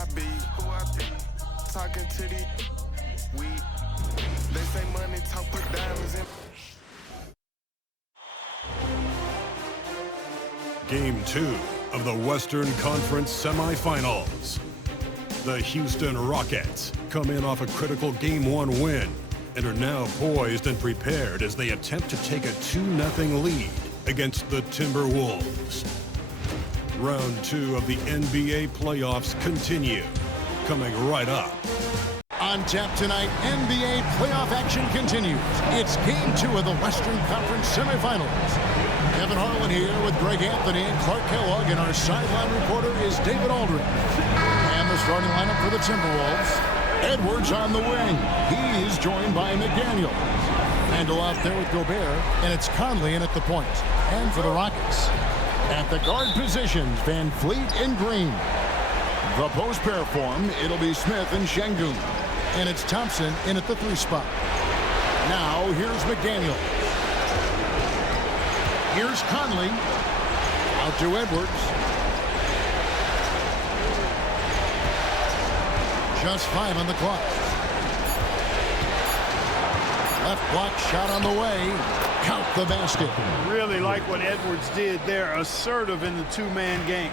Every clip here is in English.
I be, talking to the weed. They say money talk, put diamonds in. Game 2 of the Western Conference semifinals. The Houston Rockets come in off a critical Game 1 win and are now poised and prepared as they attempt to take a 2-0 lead against the Timberwolves. Round 2 of the NBA playoffs continue, coming right up. On tap tonight, NBA playoff action continues. It's Game 2 of the Western Conference semifinals. Kevin Harlan here with Greg Anthony and Clark Kellogg, and our sideline reporter is David Aldridge. And the starting lineup for the Timberwolves. Edwards on the wing. He is joined by McDaniel. Randle out there with Gobert, and it's Conley in at the point. And for the Rockets, at the guard positions, Van Fleet and Green. The post pair form, it'll be Smith and Şengün. And it's Thompson in at the 3 spot. Now, here's McDaniel. Here's Conley. Out to Edwards. Just 5 on the clock. Left block shot on the way. Count the basket. Really like what Edwards did there. Assertive in the two-man game.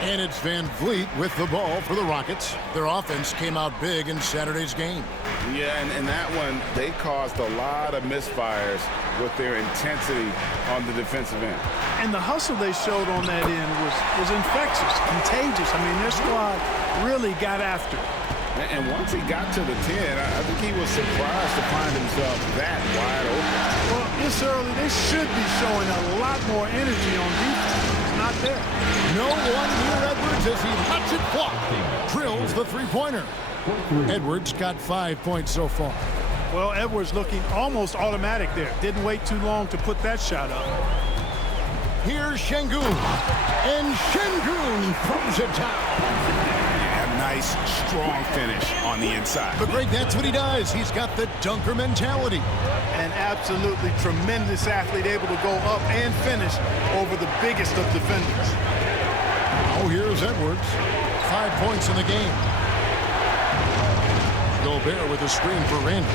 And it's Van Vliet with the ball for the Rockets. Their offense came out big in Saturday's game. Yeah, and that one, they caused a lot of misfires with their intensity on the defensive end. And the hustle they showed on that end was infectious, contagious. I mean, their squad really got after it. And once he got to the 10, I think he was surprised to find himself that wide open. Well, it's early. They should be showing a lot more energy on defense. It's not there. No one near Edwards as he lets it fly. Drills the three-pointer. Edwards got 5 points so far. Well, Edwards looking almost automatic there. Didn't wait too long to put that shot up. Here's Şengün. And Şengün throws it down. Nice, strong finish on the inside. But Greg, that's what he does. He's got the dunker mentality. An absolutely tremendous athlete, able to go up and finish over the biggest of defenders. Oh, here's Edwards. 5 points in the game. Gobert with a screen for Randle.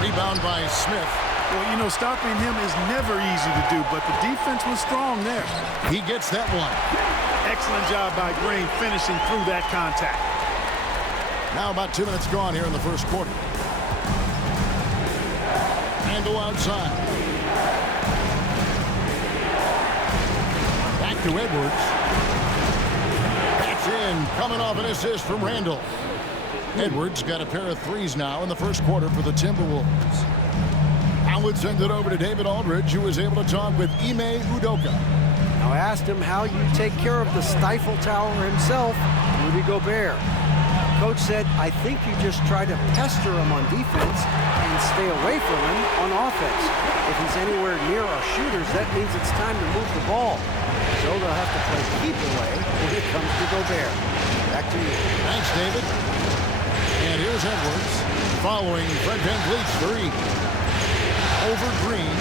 Rebound by Smith. Well, you know, stopping him is never easy to do, but the defense was strong there. He gets that one. Excellent job by Green finishing through that contact. Now about 2 minutes gone here in the first quarter. Randle outside. Back to Edwards. That's in, coming off an assist from Randle. Edwards got a pair of threes now in the first quarter for the Timberwolves. I would send it over to David Aldridge, who was able to talk with Ime Udoka. Now, I asked him how you take care of the stifle tower himself, Rudy Gobert. Coach said, I think you just try to pester him on defense and stay away from him on offense. If he's anywhere near our shooters, that means it's time to move the ball. So they'll have to play keep away when it comes to Gobert. Back to you. Thanks, David. And here's Edwards following Fred VanVleet's three. Over Green.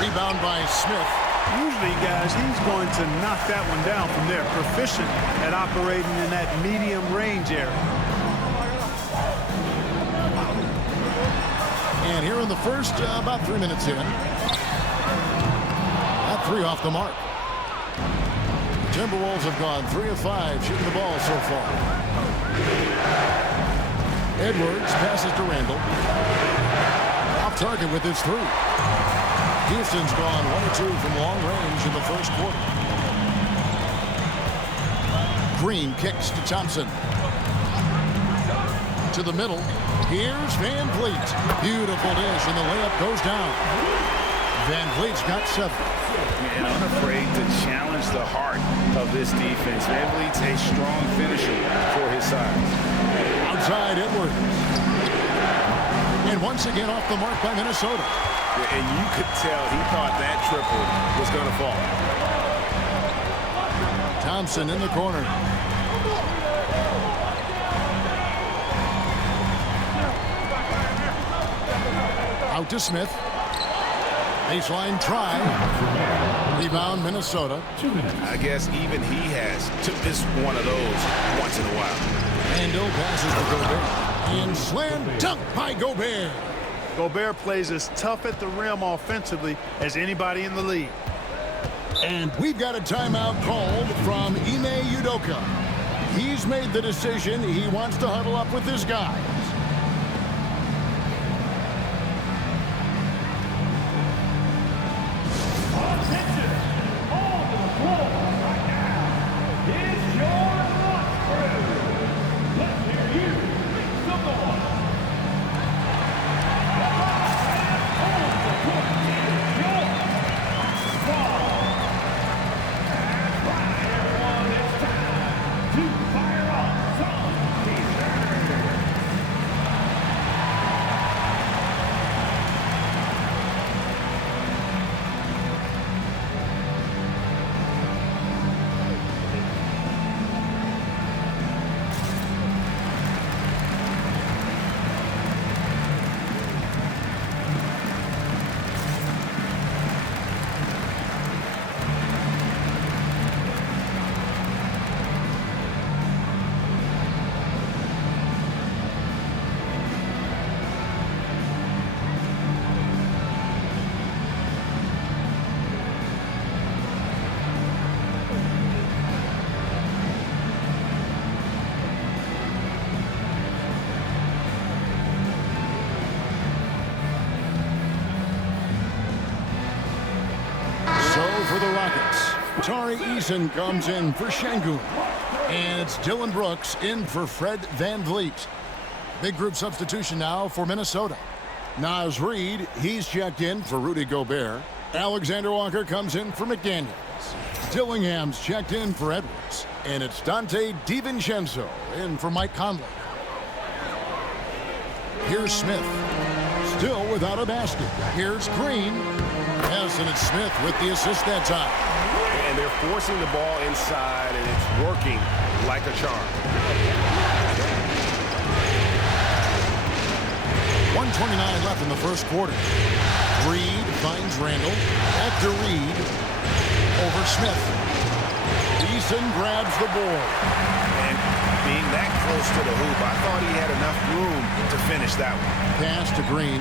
Rebound by Smith. Usually, guys, he's going to knock that one down from there. Proficient at operating in that medium range area. And here in the first, about 3 minutes in. That three off the mark. The Timberwolves have gone 3 of 5 shooting the ball so far. Edwards passes to Randle. Off target with his three. Houston's gone 1 or 2 from long range in the first quarter. Green kicks to Thompson. To the middle. Here's Van Vliet. Beautiful dish, and the layup goes down. Van Vliet's got 7. And unafraid to challenge the heart of this defense. Van Vliet's a strong finisher for his size. Outside Edwards. And once again off the mark by Minnesota. Yeah, and you could tell he thought that triple was going to fall. Thompson in the corner. Out to Smith. Baseline try. Rebound, Minnesota. I guess even he has to miss one of those once in a while. Randall passes to Gobert. And slam dunk by Gobert. Gobert plays as tough at the rim offensively as anybody in the league. And we've got a timeout called from Ime Udoka. He's made the decision he wants to huddle up with his guys. Attention! On the floor right now is your lunch crew. Let's hear you make some noise. And on the court is your ball. That's right, everyone. It's time to fire up some dessert. For the Rockets, Tari Eason comes in for Şengün. And it's Dylan Brooks in for Fred VanVleet. Big group substitution now for Minnesota. Naz Reid, he's checked in for Rudy Gobert. Alexander Walker comes in for McDaniels. Dillingham's checked in for Edwards. And it's Dante DiVincenzo in for Mike Conley. Here's Smith. Still without a basket. Here's Green. Yes, and it's Smith with the assist that time. And they're forcing the ball inside, and it's working like a charm. 1:29 left in the first quarter. Reed finds Randall. Back to Reed. Over Smith. Eason grabs the board. And being that close to the hoop, I thought he had enough room to finish that one. Pass to Green.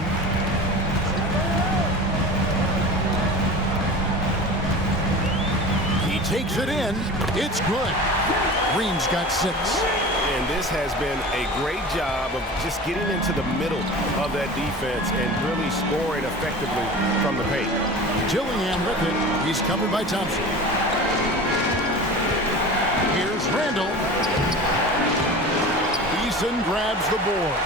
Takes it in. It's good. Green's got 6. And this has been a great job of just getting into the middle of that defense and really scoring effectively from the paint. Dillingham with it. He's covered by Thompson. Here's Randall. Eason grabs the board.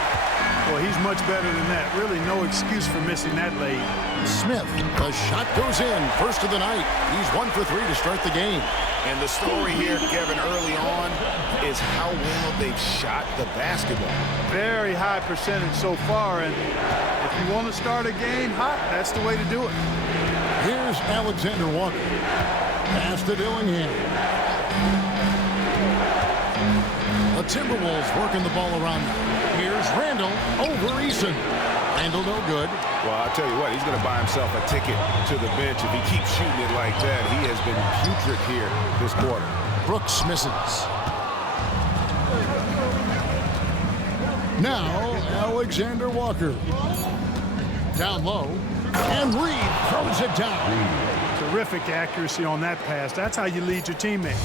Well, he's much better than that. Really no excuse for missing that late. Smith, the shot goes in. First of the night. He's 1 for 3 to start the game. And the story here, Kevin, early on is how well they've shot the basketball. Very high percentage so far, and if you want to start a game hot, that's the way to do it. Here's Alexander Walker. Pass to Dillingham. The Timberwolves working the ball around now. Here's Randall over Eason. Randall no good. Well, I'll tell you what, he's going to buy himself a ticket to the bench if he keeps shooting it like that. He has been putrid here this quarter. Brooks misses. Now, Alexander Walker. Down low. And Reed throws it down. Terrific accuracy on that pass. That's how you lead your teammate.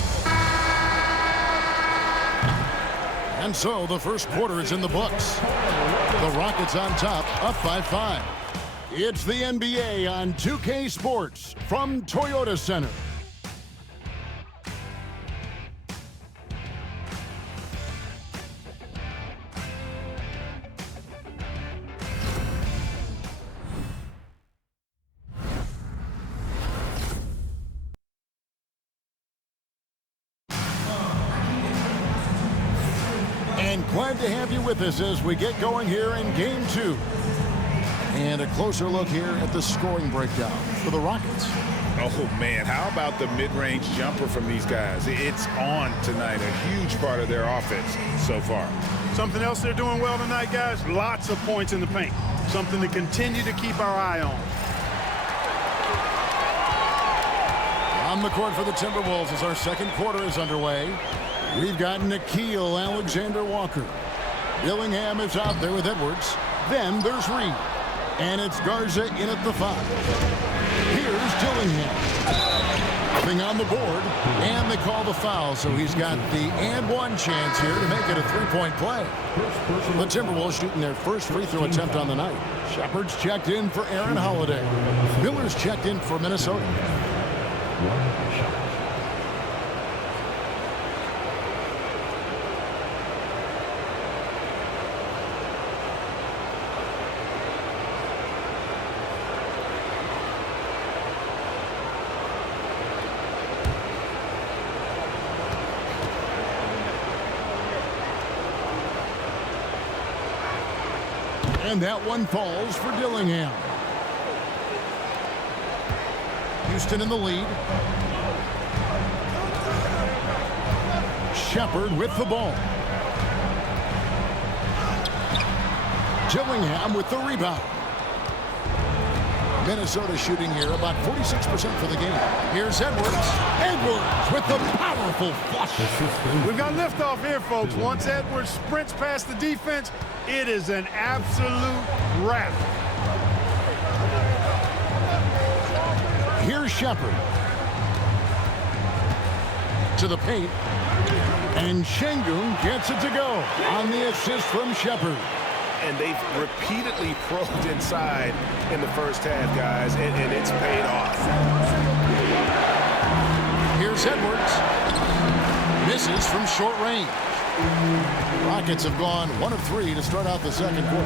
And so the first quarter is in the books. The Rockets on top, up by 5. It's the NBA on 2K Sports from Toyota Center. And glad to have you with us as we get going here in Game 2. And a closer look here at the scoring breakdown for the Rockets. Oh, man, how about the mid-range jumper from these guys? It's on tonight, a huge part of their offense so far. Something else they're doing well tonight, guys, lots of points in the paint. Something to continue to keep our eye on. From the court for the Timberwolves as our second quarter is underway, we've got Nickeil Alexander-Walker. Dillingham is out there with Edwards. Then there's Reed. And it's Garza in at the 5. Here's Dillingham. Nothing on the board. And they call the foul, so he's got the and-one chance here to make it a three-point play. The Timberwolves shooting their first free throw attempt on the night. Shepard's checked in for Aaron Holiday. Miller's checked in for Minnesota. And that one falls for Dillingham. Houston in the lead. Shepard with the ball. Dillingham with the rebound. Minnesota shooting here about 46% for the game. Here's Edwards. Edwards with the powerful flush. We've got liftoff here, folks. Once Edwards sprints past the defense, it is an absolute wrap. Here's Shepard. To the paint. And Şengün gets it to go on the assist from Shepard. And they've repeatedly probed inside in the first half, guys, and it's paid off. Here's Edwards. Misses from short range. Rockets have gone 1 of 3 to start out the second quarter.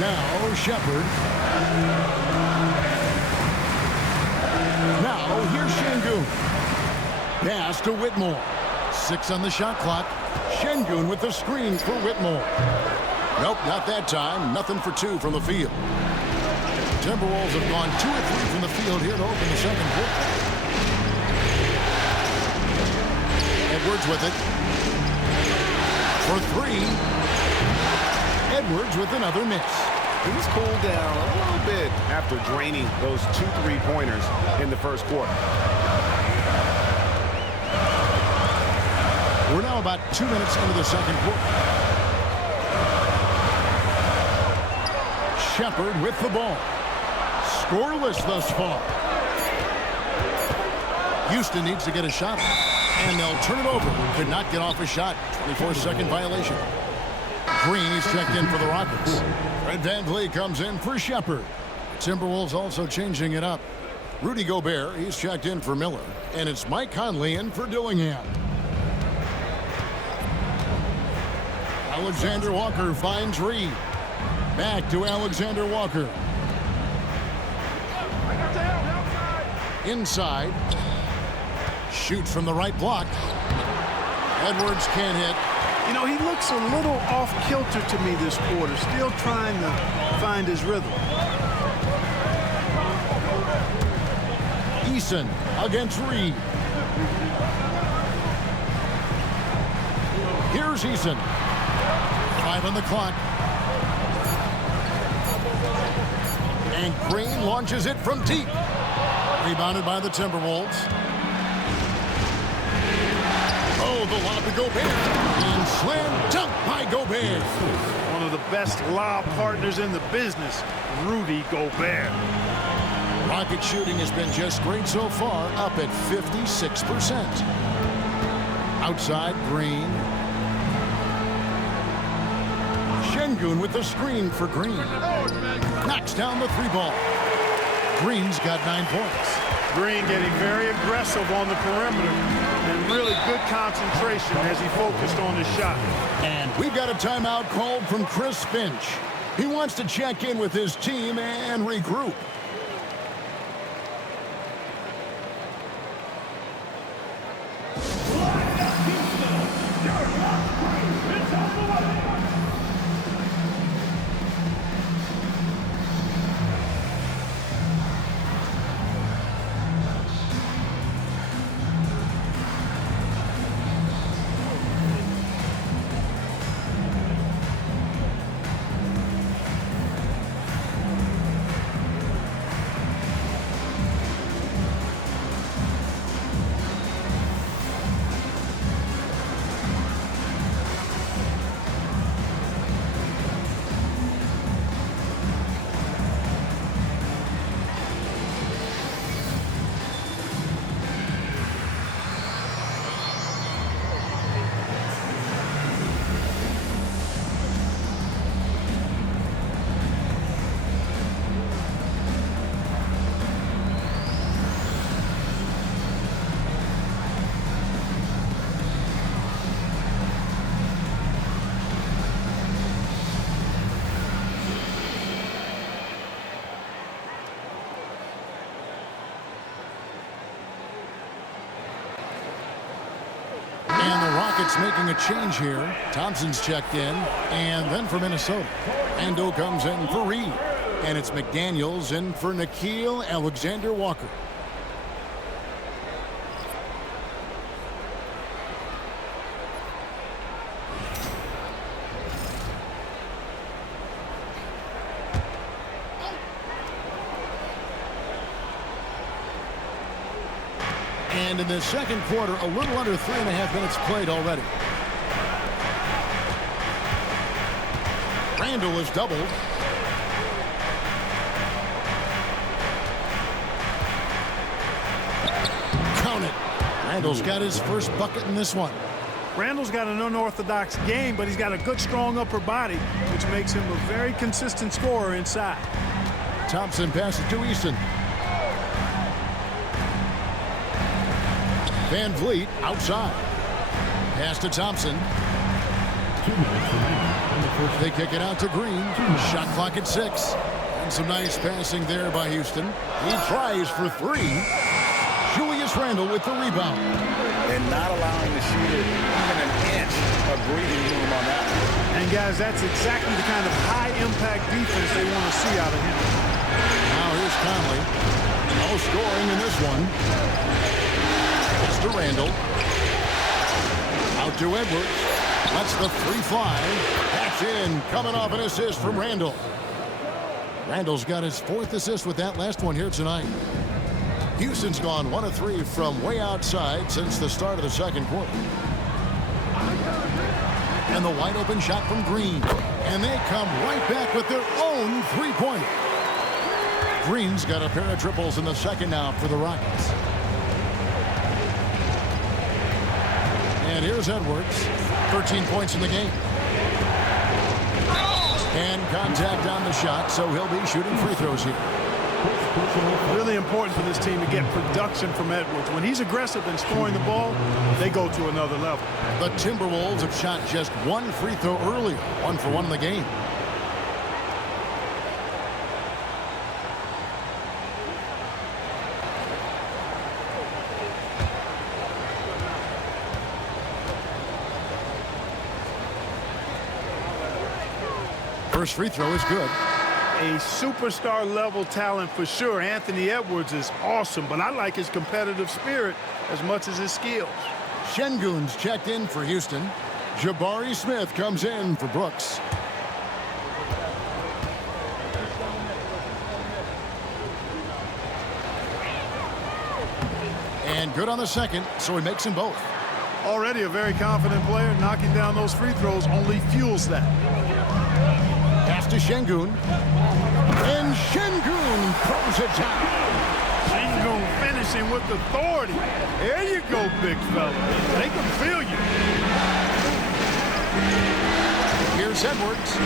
Now Shepard. Now here's Şengün. Pass to Whitmore. 6 on the shot clock. Şengün with the screen for Whitmore. Nope, not that time. Nothing for 2 from the field. Timberwolves have gone 2 of 3 from the field here to open the second quarter. Edwards with it. For 3. Edwards with another miss. He's cooled down a little bit after draining those 2 3-pointers in the first quarter. We're now about 2 minutes into the second quarter. Shepard with the ball. Scoreless thus far. Houston needs to get a shot. And they'll turn it over. Could not get off a shot. 24-second violation. Green is checked in for the Rockets. Fred VanVleet comes in for Shepard. Timberwolves also changing it up. Rudy Gobert, he's checked in for Miller. And it's Mike Conley in for Dillingham. Alexander Walker finds Reed. Back to Alexander Walker. Inside. Shoots from the right block. Edwards can't hit. You know, he looks a little off-kilter to me this quarter, still trying to find his rhythm. Eason against Reed. Here's Eason. 5 on the clock. And Green launches it from deep. Rebounded by the Timberwolves. Oh, the lob to Gobert. And slam dunk by Gobert. One of the best lob partners in the business, Rudy Gobert. Rocket shooting has been just great so far, up at 56%. Outside, Green. Şengün with the screen for Green. Knocks down the 3-ball. Green's got 9 points. Green getting very aggressive on the perimeter and really good concentration as he focused on his shot. And we've got a timeout called from Chris Finch. He wants to check in with his team and regroup. Rockets making a change here. Thompson's checked in. And then for Minnesota, Ando comes in for Reed. And it's McDaniels in for Nickeil Alexander-Walker. And in the second quarter, a little under 3.5 minutes played already. Randall is doubled. Count it. Randall's got his first bucket in this one. Randall's got an unorthodox game, but he's got a good, strong upper body, which makes him a very consistent scorer inside. Thompson passes to Easton. Van Vliet outside. Pass to Thompson. 2 minutes remaining in the first. They kick it out to Green. Shot clock at 6. And some nice passing there by Houston. He tries for 3. Julius Randle with the rebound. And not allowing the shooter even an inch of breathing room on that one. And guys, that's exactly the kind of high-impact defense they want to see out of him. Now here's Conley. No scoring in this one. It's to Randle. Out to Edwards. Lets the 3 fly. That's in. Coming off an assist from Randle. Randle's got his 4th assist with that last one here tonight. Houston's gone 1 of 3 from way outside since the start of the second quarter. And the wide open shot from Green. And they come right back with their own 3-pointer. Green's got a pair of triples in the second now for the Rockets. And here's Edwards. 13 points in the game. And contact on the shot, so he'll be shooting free throws here. Really important for this team to get production from Edwards. When he's aggressive and scoring the ball, they go to another level. The Timberwolves have shot just 1 free throw earlier. 1 for 1 in the game. First free throw is good. A superstar level talent for sure. Anthony Edwards is awesome, but I like his competitive spirit as much as his skills. Şengün's checked in for Houston. Jabari Smith comes in for Brooks. And good on the second, so he makes them both. Already a very confident player. Knocking down those free throws only fuels that. Pass to Şengün. And Şengün throws it down. Şengün finishing with authority. There you go, big fella. They can feel you. Here's Edwards.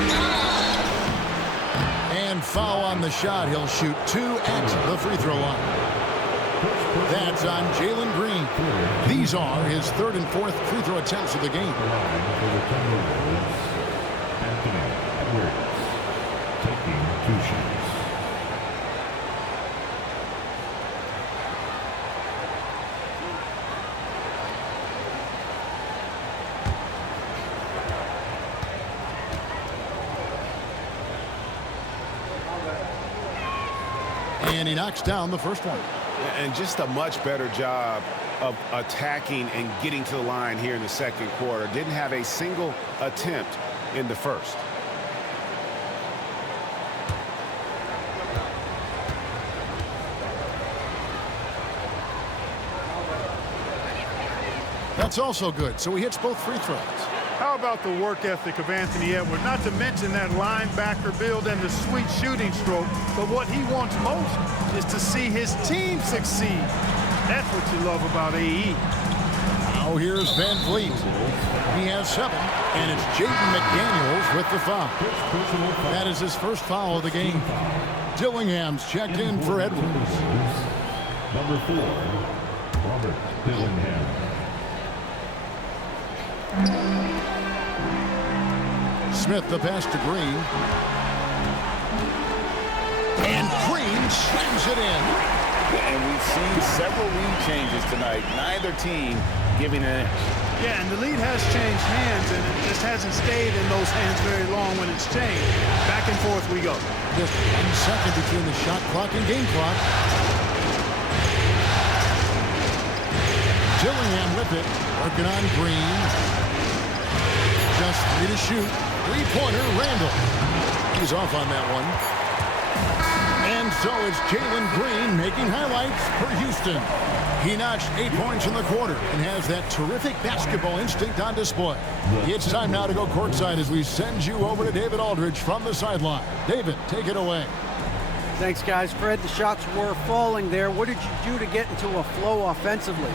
And foul on the shot. He'll shoot 2 at the free throw line. That's on Jalen Green. These are his 3rd and 4th free throw attempts of the game. Anthony Edwards taking 2 shots. And he knocks down the first one. And just a much better job of attacking and getting to the line here in the second quarter. Didn't have a single attempt in the first. That's also good, so he hits both free throws. How about the work ethic of Anthony Edwards? Not to mention that linebacker build and the sweet shooting stroke. But what he wants most is to see his team succeed. That's what you love about AE. Now here's Van Vliet. He has 7, and it's Jaden McDaniels with the foul. That is his first foul of the game. Dillingham's checked in for Edwards. Number 4, Robert Dillingham. Smith the pass to Green. And Green slams it in. And we've seen several lead changes tonight. Neither team giving an inch. Yeah, and the lead has changed hands, and it just hasn't stayed in those hands very long when it's changed. Back and forth we go. Just 1 second between the shot clock and game clock. Dillingham with it, working on Green. Just 3 to shoot. Three-pointer, Randall. He's off on that one. And so it's Jalen Green making highlights for Houston. He notched 8 points in the quarter and has that terrific basketball instinct on display. It's time now to go courtside as we send you over to David Aldridge from the sideline. David, take it away. Thanks, guys. Fred, the shots were falling there. What did you do to get into a flow offensively?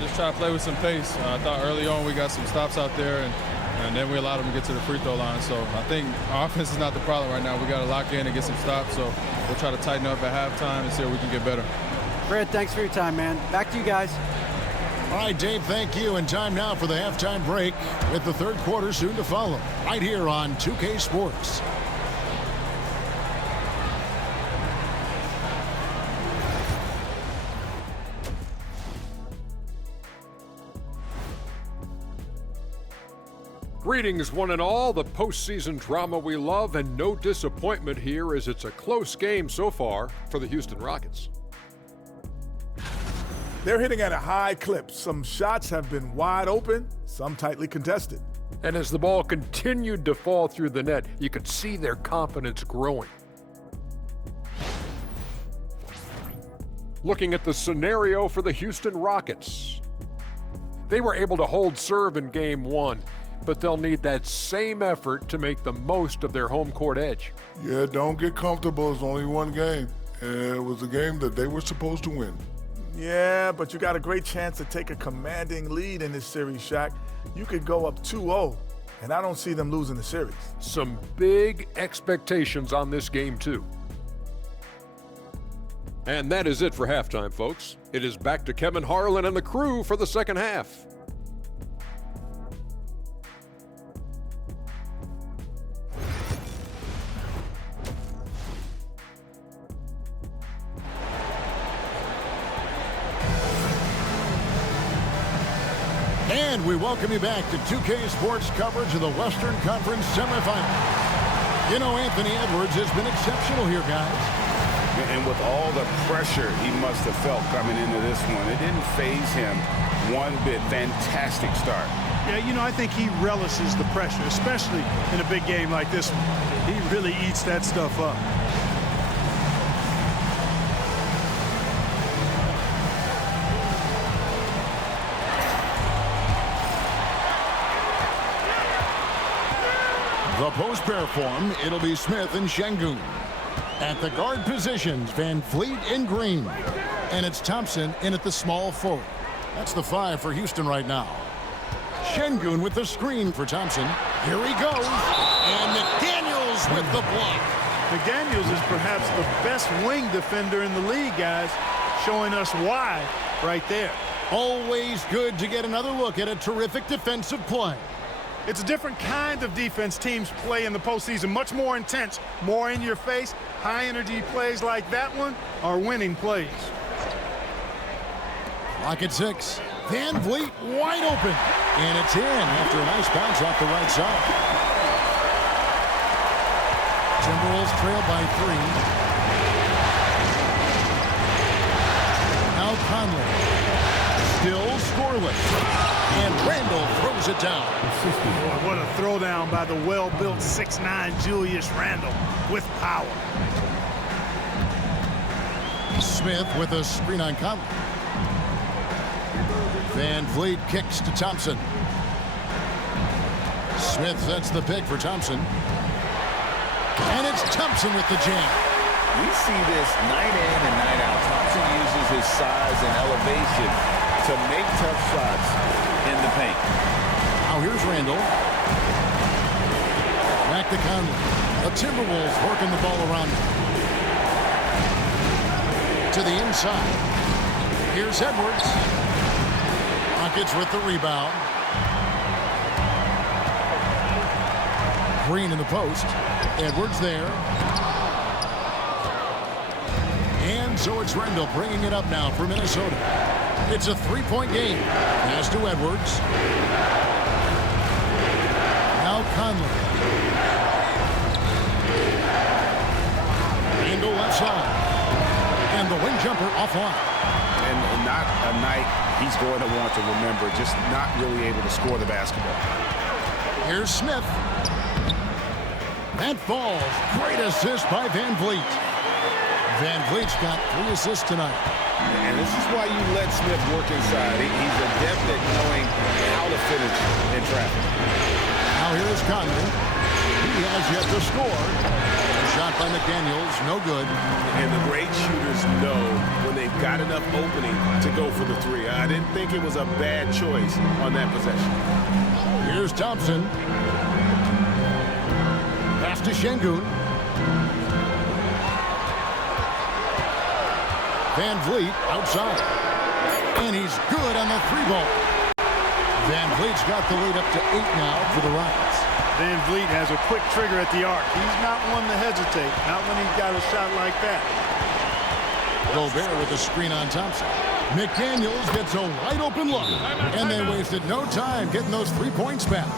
Just try to play with some pace. I thought early on we got some stops out there, and then we allowed them to get to the free throw line. So I think our offense is not the problem right now. We got to lock in and get some stops. So we'll try to tighten up at halftime and see if we can get better. Fred, thanks for your time, man. Back to you guys. All right, Dave, thank you. And time now for the halftime break with the third quarter soon to follow right here on 2K Sports. Greetings, one and all. The postseason drama we love, and no disappointment here as it's a close game so far for the Houston Rockets. They're hitting at a high clip. Some shots have been wide open, some tightly contested. And as the ball continued to fall through the net, you could see their confidence growing. Looking at the scenario for the Houston Rockets. They were able to hold serve in Game 1. But they'll need that same effort to make the most of their home court edge. Yeah, don't get comfortable. It's only one game. And it was a game that they were supposed to win. Yeah, but you got a great chance to take a commanding lead in this series, Shaq. You could go up 2-0, and I don't see them losing the series. Some big expectations on this game, too. And that is it for halftime, folks. It is back to Kevin Harlan and the crew for the second half. And we welcome you back to 2K Sports coverage of the Western Conference semifinals. You know, Anthony Edwards has been exceptional here, guys. And with all the pressure he must have felt coming into this one, it didn't faze him one bit. Fantastic start. Yeah, you know, I think he relishes the pressure, especially in a big game like this one. He really eats that stuff up. The post pair form, it'll be Smith and Şengün. At the guard positions, Van Vliet and Green. And it's Thompson in at the small forward. That's the 5 for Houston right now. Şengün with the screen for Thompson. Here he goes. And McDaniels with the block. McDaniels is perhaps the best wing defender in the league, guys, showing us why right there. Always good to get another look at a terrific defensive play. It's a different kind of defense teams play in the postseason, much more intense, more in your face. High-energy plays like that one are winning plays. Clock at 6. Van Vliet wide open. And it's in after a nice bounce off the right side. Timberwolves trail by 3. Now Conley. Still scoreless. And Randall throws it down. Boy, what a throwdown by the well-built 6'9" Julius Randle with power. Smith with a screen on Conley. Van Vliet kicks to Thompson. Smith sets the pick for Thompson. And it's Thompson with the jam. We see this night in and night out. Thompson uses his size and elevation to make tough shots in the paint. Now here's Randall. Back to Conley. The Timberwolves working the ball around him. To the inside. Here's Edwards. Rockets with the rebound. Green in the post. Edwards there. And so it's Randall bringing it up now for Minnesota. It's a 3-point game. Pass to Edwards. Now Conley. Randall left side. And the wing jumper offline. And not a night he's going to want to remember, just not really able to score the basketball. Here's Smith. That falls. Great assist by Van Vliet. Van Vliet's got 3 assists tonight. And this is why you let Smith work inside. He's adept at knowing how to finish in traffic. Now here's Conley. He has yet to score. A shot by McDaniels, no good. And the great shooters know when they've got enough opening to go for the 3. I didn't think it was a bad choice on that possession. Here's Thompson. Pass to Şengün. Van Vliet outside. And he's good on the 3-ball. Van Vliet's got the lead up to 8 now for the Rockets. Van Vliet has a quick trigger at the arc. He's not one to hesitate, not when he's got a shot like that. Gobert with a screen on Thompson. McDaniels gets a wide open look. And they wasted no time getting those 3 points back.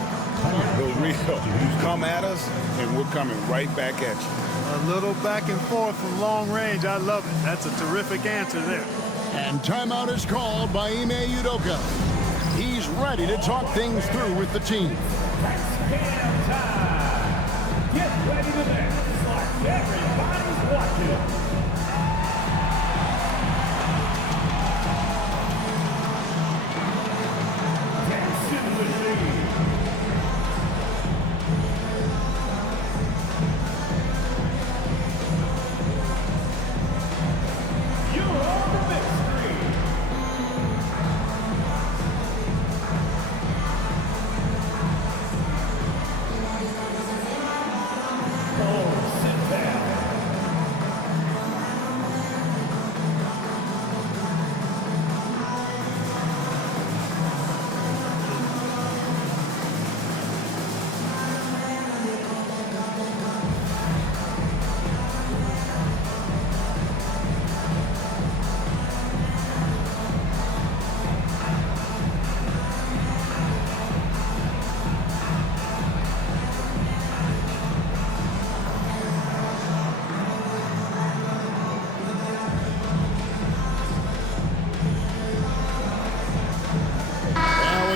The real. Come at us, and we're coming right back at you. A little back and forth from long range. I love it. That's a terrific answer there. And timeout is called by Ime Udoka. He's ready to talk things through with the team. Get ready to dance like everybody's watching.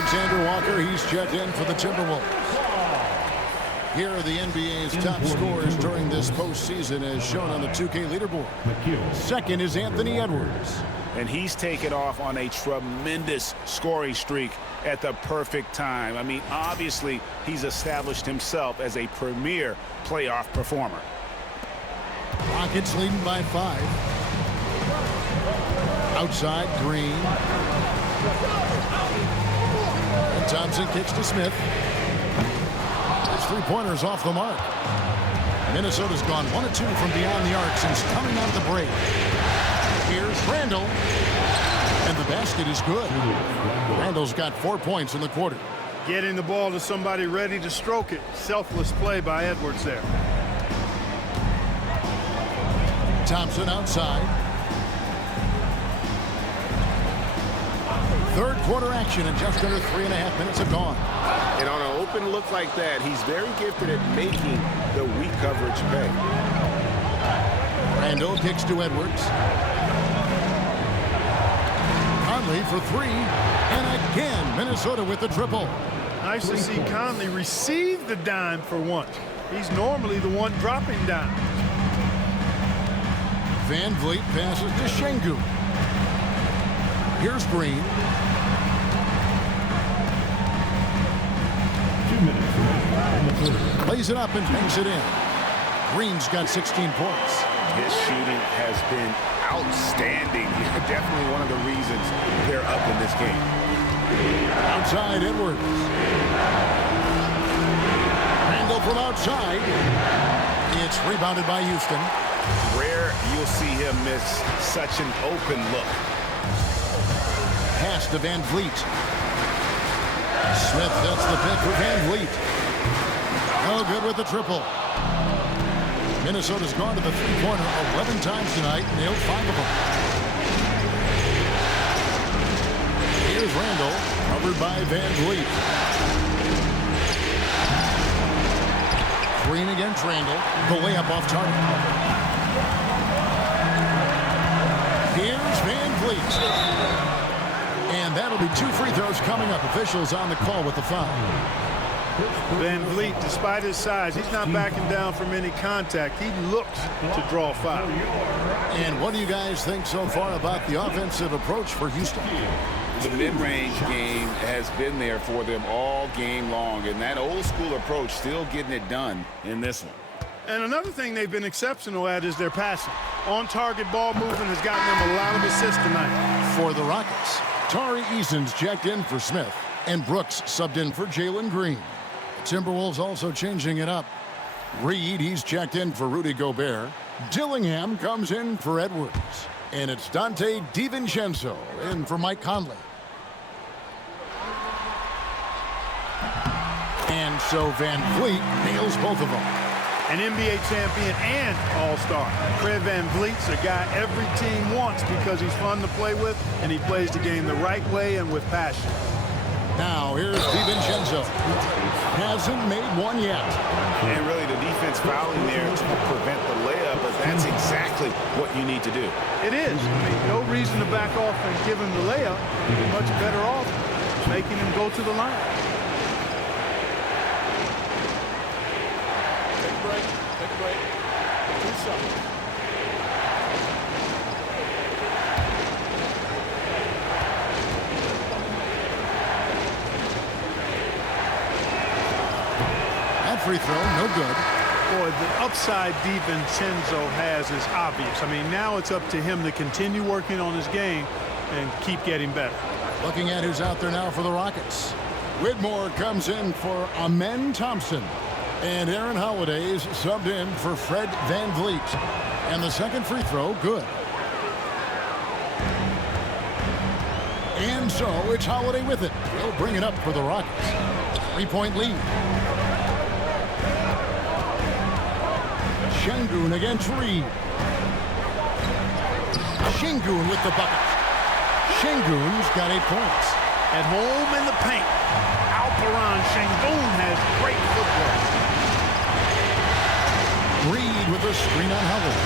Alexander Walker, he's checked in for the Timberwolves. Here are the NBA's top scorers during this postseason as shown on the 2K leaderboard. Second is Anthony Edwards. And he's taken off on a tremendous scoring streak at the perfect time. I mean, obviously, he's established himself as a premier playoff performer. Rockets leading by 5. Outside, Green. And Thompson kicks to Smith. His 3-pointers off the mark. Minnesota's gone 1 of 2 from beyond the arc since coming out of the break. Here's Randall. And the basket is good. Randall's got 4 points in the quarter. Getting the ball to somebody ready to stroke it. Selfless play by Edwards there. Thompson outside. Third quarter action and just under 3.5 minutes have gone. And on an open look like that, he's very gifted at making the weak coverage pay. Randall kicks to Edwards. Conley for 3. And again, Minnesota with the triple. Nice to see Conley receive the dime for once. He's normally the one dropping dimes. Van Vliet passes to Şengün. Here's Green. 2 minutes remaining in the third. Plays it up and banks it in. Green's got 16 points. His shooting has been outstanding. Definitely one of the reasons they're up in this game. Outside, Edwards. Randall from outside. It's rebounded by Houston. Rare you'll see him miss such an open look. Pass to Van Vliet. Smith sets the pick for Van Vliet. No good with the triple. Minnesota's gone to the three-pointer 11 times tonight, nailed 5 of them. Here's Randall, covered by Van Vliet. Green against Randall, the layup off target. Here's Van Vliet. And that'll be 2 free throws coming up. Officials on the call with the foul. Van Vliet, despite his size, he's not backing down from any contact. He looks to draw a foul. And what do you guys think so far about the offensive approach for Houston? The mid-range game has been there for them all game long, and that old-school approach still getting it done in this one. And another thing they've been exceptional at is their passing. On-target ball movement has gotten them a lot of assists tonight. For the Rockets, Tari Eason's checked in for Smith, and Brooks subbed in for Jalen Green. Timberwolves also changing it up. Reed, he's checked in for Rudy Gobert. Dillingham comes in for Edwards. And it's Dante DiVincenzo in for Mike Conley. And so Van Vliet nails both of them. An NBA champion and all-star. Fred Van Vliet's a guy every team wants because he's fun to play with and he plays the game the right way and with passion. Now here's DiVincenzo. Hasn't made one yet. And really the defense fouling there to prevent the layup, but that's exactly what you need to do. It is. I mean, no reason to back off and give him the layup. You're much better off making him go to the line. Take a break. Take a break. 2 seconds. Free throw, no good. Boy, the upside DiVincenzo has is obvious. I mean, now it's up to him to continue working on his game and keep getting better. Looking at who's out there now for the Rockets. Whitmore comes in for Amen Thompson. And Aaron Holiday's subbed in for Fred Van Vliet. And the second free throw, good. And so it's Holiday with it. He'll bring it up for the Rockets. 3-point lead. Şengün against Reed. Şengün with the bucket. Şengün's got 8 points. At home in the paint, Alperen Şengün has great footwork. Reed with a screen on Holiday.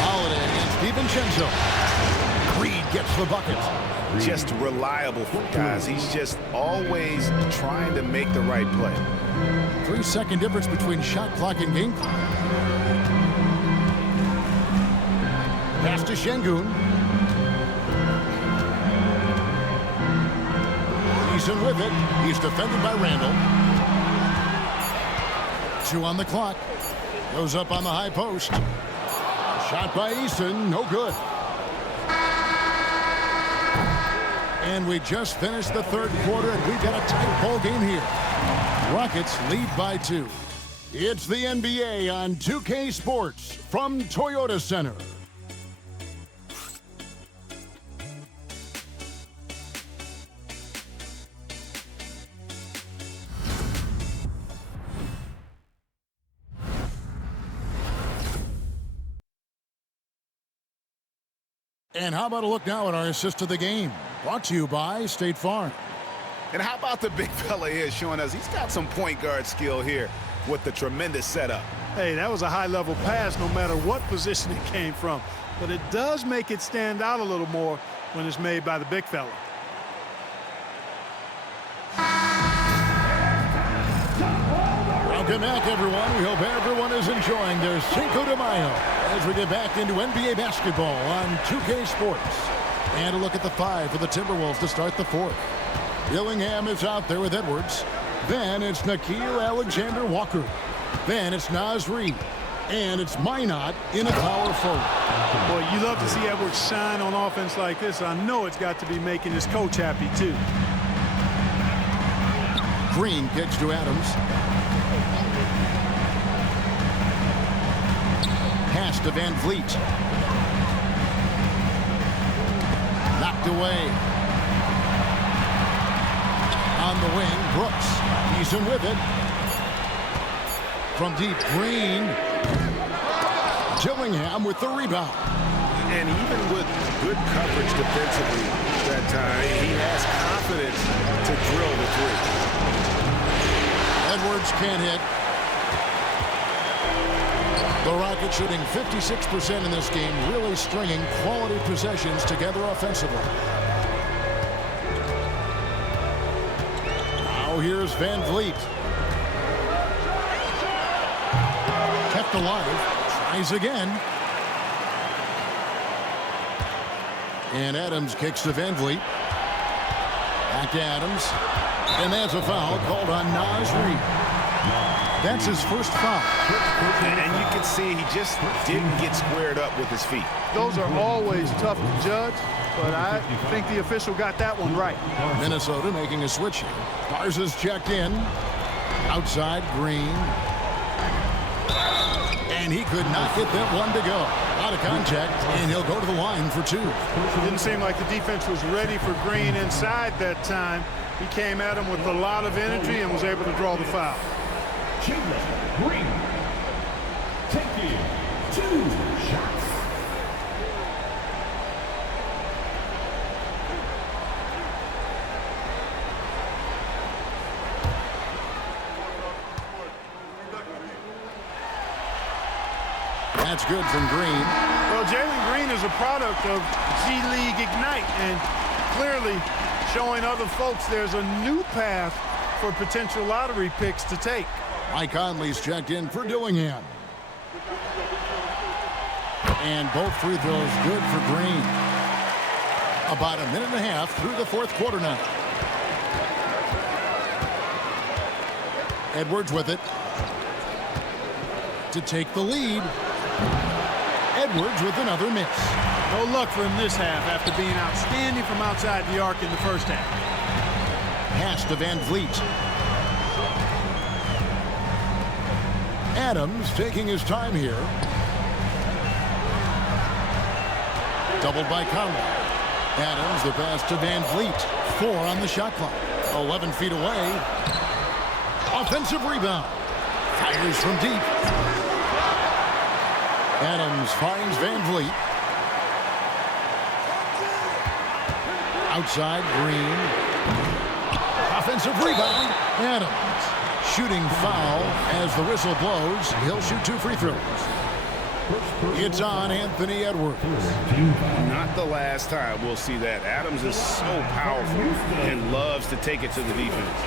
Holiday against DiVincenzo. Reed gets the bucket. Just reliable for guys. He's just always trying to make the right play. 3-second difference between shot clock and game clock. Pass to Şengün. Eason with it. He's defended by Randall. 2 on the clock. Goes up on the high post. Shot by Eason, no good. And we just finished the third quarter, and we've got a tight ball game here. Rockets lead by 2. It's the NBA on 2K Sports from Toyota Center. And how about a look now at our assist of the game? Brought to you by State Farm. And how about the big fella here showing us he's got some point guard skill here with the tremendous setup. Hey, that was a high-level pass no matter what position it came from. But it does make it stand out a little more when it's made by the big fella. Welcome back, everyone. We hope everyone is enjoying their Cinco de Mayo as we get back into NBA basketball on 2K Sports. And a look at the 5 for the Timberwolves to start the 4th. Dillingham is out there with Edwards. Then it's Nickeil Alexander-Walker. Then it's Naz Reid. And it's Minot in a power forward. Boy, you love to see Edwards shine on offense like this. I know it's got to be making his coach happy, too. Green kicks to Adams. Pass to Van Vliet. Knocked away. On the wing, Brooks. He's in with it. From deep, Green. Dillingham with the rebound. And even with good coverage defensively that time, he has confidence to drill the three. Edwards can't hit. The Rockets shooting 56% in this game, really stringing quality possessions together offensively. Now here's Van Vliet. Kept alive. Tries again. And Adams kicks to Van Vliet. Back to Adams. And that's a foul called on Naz Reid. That's his first foul. And you can see he just didn't get squared up with his feet. Those are always tough to judge, but I think the official got that one right. Minnesota making a switch here. Garza's checked in. Outside, Green. And he could not get that one to go. Out of contact, and he'll go to the line for two. It didn't seem like the defense was ready for Green inside that time. He came at him with a lot of energy and was able to draw the foul. Green taking 2 shots. That's good from Green. Well, Jalen Green is a product of G League Ignite and clearly showing other folks there's a new path for potential lottery picks to take. Mike Conley's checked in for Dillingham. And both free throws good for Green. About a minute and a half through the fourth quarter now. Edwards with it. To take the lead. Edwards with another miss. No luck for him this half after being outstanding from outside the arc in the first half. Pass to Van Vliet. Adams taking his time here. Doubled by Conley. Adams, the pass to Van Vliet. 4 on the shot clock. 11 feet away. Offensive rebound. Fires from deep. Adams finds Van Vliet. Outside, Green. Offensive rebound. Adams. Shooting foul as the whistle blows. He'll shoot 2 free throws. It's on Anthony Edwards. Not the last time we'll see that. Adams is so powerful and loves to take it to the defense.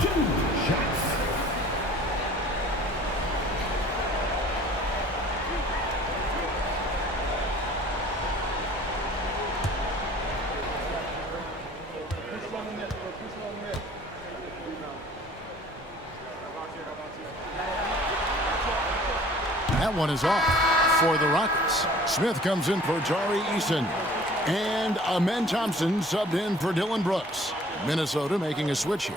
2 shots. That one is off for the Rockets. Smith comes in for Jari Eason. And Amen Thompson subbed in for Dylan Brooks. Minnesota making a switch here.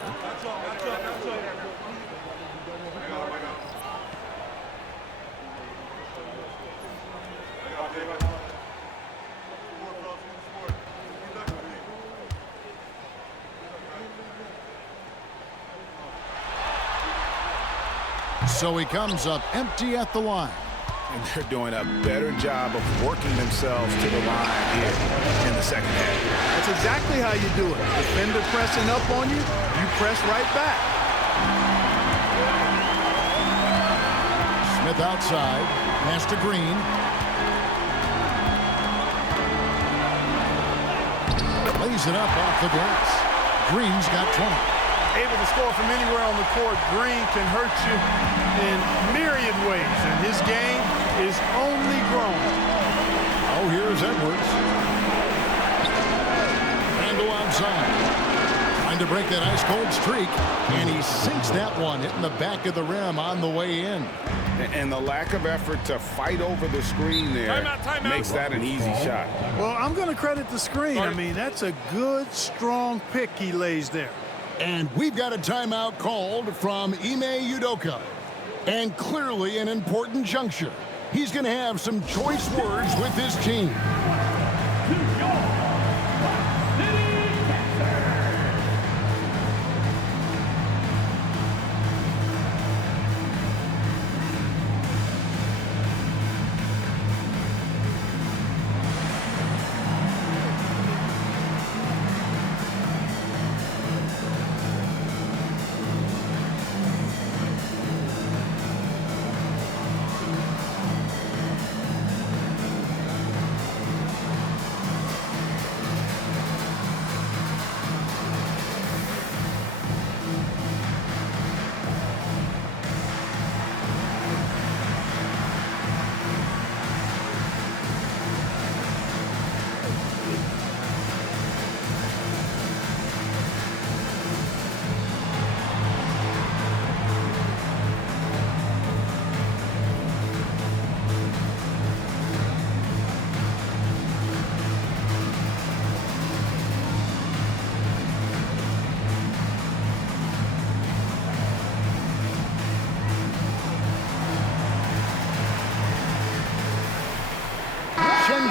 So he comes up empty at the line. And they're doing a better job of working themselves to the line here in the second half. That's exactly how you do it. Defender pressing up on you, you press right back. Smith outside. Pass to Green. Lays it up off the glass. Green's got 20. Able to score from anywhere on the court. Green can hurt you in myriad ways, and his game is only growing. Oh, here's Edwards. Randall outside. Trying to break that ice-cold streak, and he sinks that one, hitting the back of the rim on the way in. And the lack of effort to fight over the screen there makes that an easy shot. Well, I'm going to credit the screen. I mean, that's a good, strong pick he lays there. And we've got a timeout called from Ime Udoka. And clearly an important juncture. He's going to have some choice words with his team.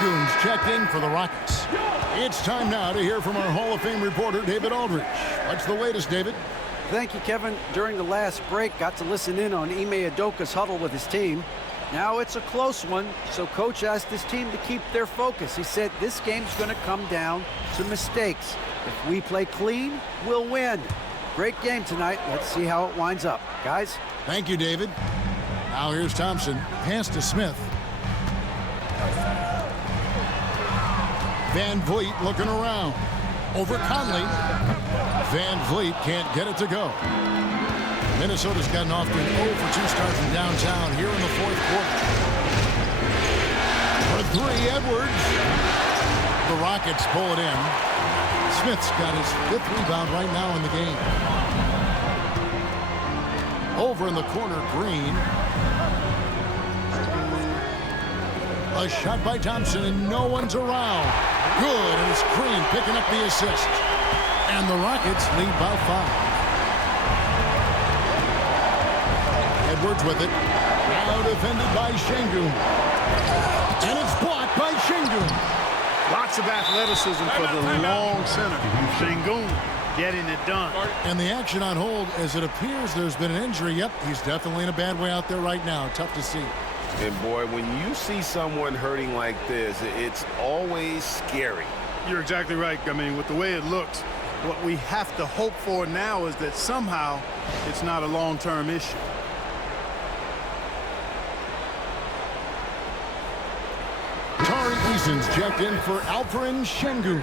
Şengün's checked in for the Rockets. It's time now to hear from our Hall of Fame reporter, David Aldridge. What's the latest, David? Thank you, Kevin. During the last break, got to listen in on Ime Udoka's huddle with his team. Now it's a close one, so Coach asked his team to keep their focus. He said this game's going to come down to mistakes. If we play clean, we'll win. Great game tonight. Let's see how it winds up. Guys? Thank you, David. Now here's Thompson. Pass to Smith. Van Vliet looking around. Over Conley. Van Vliet can't get it to go. Minnesota's gotten off to an 0 for 2 start from downtown here in the fourth quarter. For 3, Edwards. The Rockets pull it in. Smith's got his 5th rebound right now in the game. Over in the corner, Green. A shot by Thompson, and no one's around. Good, and it's Green picking up the assist. And the Rockets lead by 5. Edwards with it. Now defended by Şengün. And it's blocked by Şengün. Lots of athleticism for the long center. Şengün getting it done. And the action on hold, as it appears there's been an injury. Yep, he's definitely in a bad way out there right now. Tough to see. And boy, when you see someone hurting like this, it's always scary. You're exactly right. I mean, with the way it looks, what we have to hope for now is that somehow it's not a long-term issue. Tari Eason's checked in for Alperen Şengün.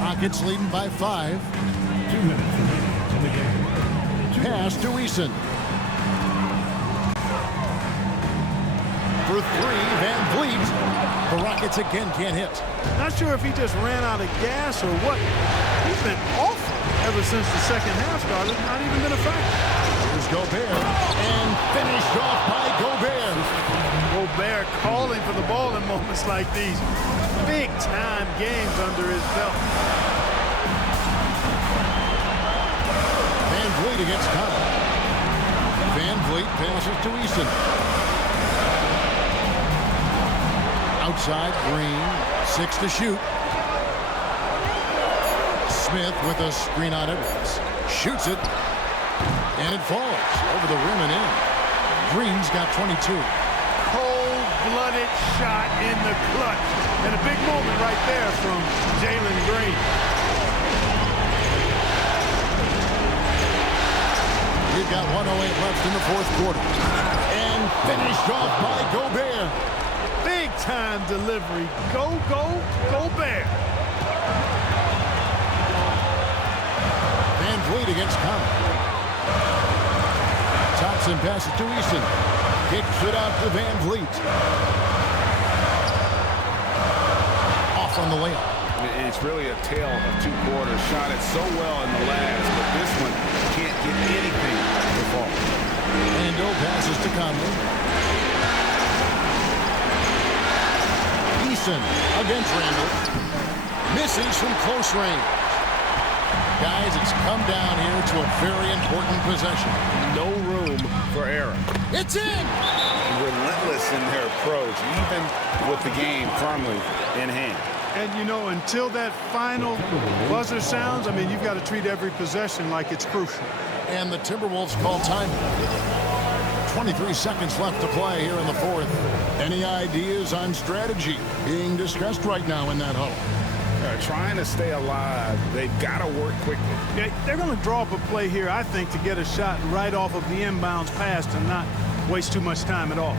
Rockets leading by 5. 2 minutes remaining in the game. Pass to Eason. For 3, Van Vliet. The Rockets again can't hit. Not sure if he just ran out of gas or what. He's been awful ever since the second half started. Not even been a factor. Here's Gobert. And finished off by Gobert. Gobert calling for the ball in moments like these. Big-time games under his belt. Van Vliet against Conley. Van Vliet passes to Eason. Outside, Green. 6 to shoot. Smith with a screen on Edwards. Shoots it. And it falls over the rim and in. Green's got 22. Cold-blooded shot in the clutch. And a big moment right there from Jalen Green. We've got 1:08 left in the fourth quarter. And finished off by Gobert. Big-time delivery. Go, Gobert. Van Vliet against Conley. Thompson passes to Eason. Kicks it out to Van Vliet. Off on the layup. It's really a tale of 2 quarters. Shot it so well in the last, but this one can't get anything to fall. Ando passes to Wilson against Randall. Misses from close range. Guys, it's come down here to a very important possession. No room for error. It's in! Relentless in their approach, even with the game firmly in hand. And, you know, until that final buzzer sounds, I mean, you've got to treat every possession like it's crucial. And the Timberwolves call time. 23 seconds left to play here in the fourth. Any ideas on strategy being discussed right now in that huddle? Trying to stay alive, they've got to work quickly. Yeah, they're going to draw up a play here, I think, to get a shot right off of the inbounds pass to not waste too much time at all.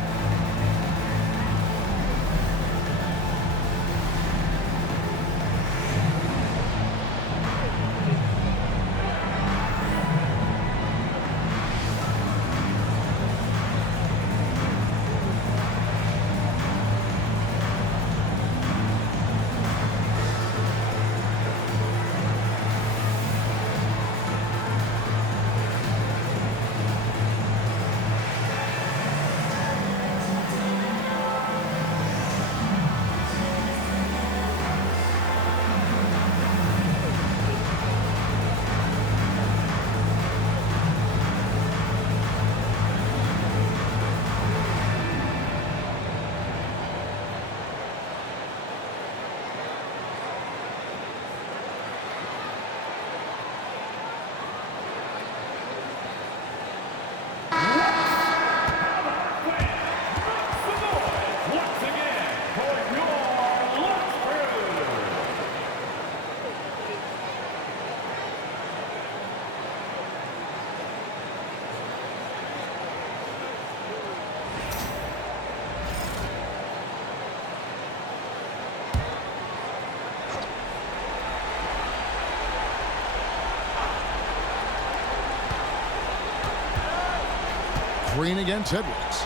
Green against Edwards.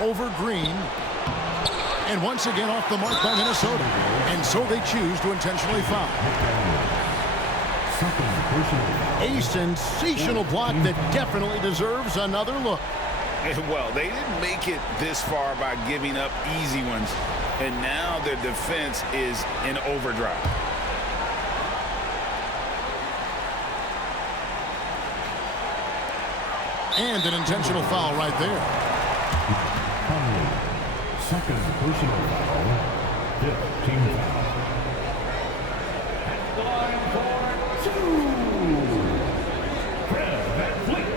Over Green. And once again off the mark by Minnesota. And so they choose to intentionally foul. A sensational block that definitely deserves another look. Well, they didn't make it this far by giving up easy ones. And now their defense is in overdrive. And an intentional foul right there. Second personal foul. Fifth team foul. At the line for two. Fred VanVleet.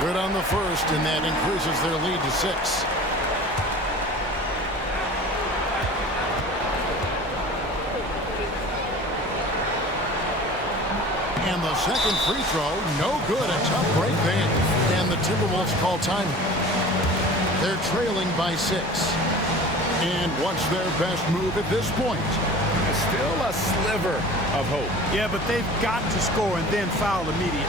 Good on the first, and that increases their lead to 6. And the second free throw, no good. A tough break there. And the Timberwolves call time. They're trailing by 6. And what's their best move at this point? Still a sliver of hope. Yeah, but they've got to score and then foul immediately.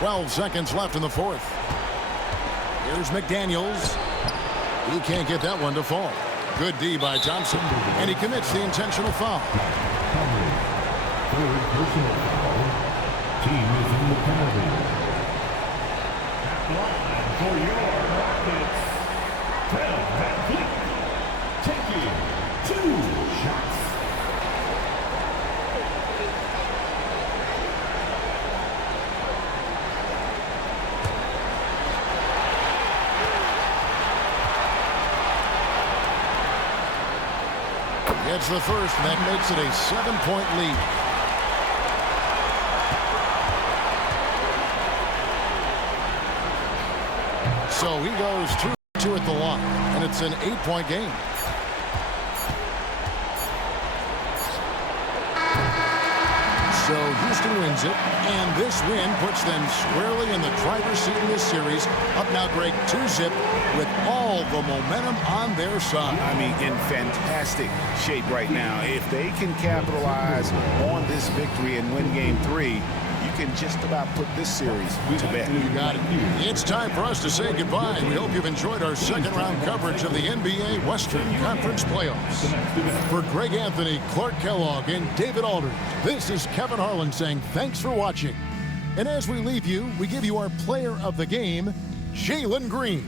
12 seconds left in the fourth. Here's McDaniels. He can't get that one to fall. Good D by Thompson, and he commits the intentional foul. Third personal foul. Team is in the penalty. At line for your Rockets, Fred VanVleet, taking 2 shots. It's the first, and that makes it a 7-point lead. So he goes 2-2 at the line, and it's an 8-point game. So Houston wins it, and this win puts them squarely in the driver's seat in this series. Up now, Greg, 2-zip with all the momentum on their side. I mean, in fantastic shape right now. If they can capitalize on this victory and win Game 3, you can just about put this series to bed. You got it. It's time for us to say goodbye. We hope you've enjoyed our second-round coverage of the NBA Western Conference Playoffs. For Greg Anthony, Clark Kellogg, and David Aldridge, this is Kevin Harlan saying thanks for watching. And as we leave you, we give you our player of the game, Jalen Green.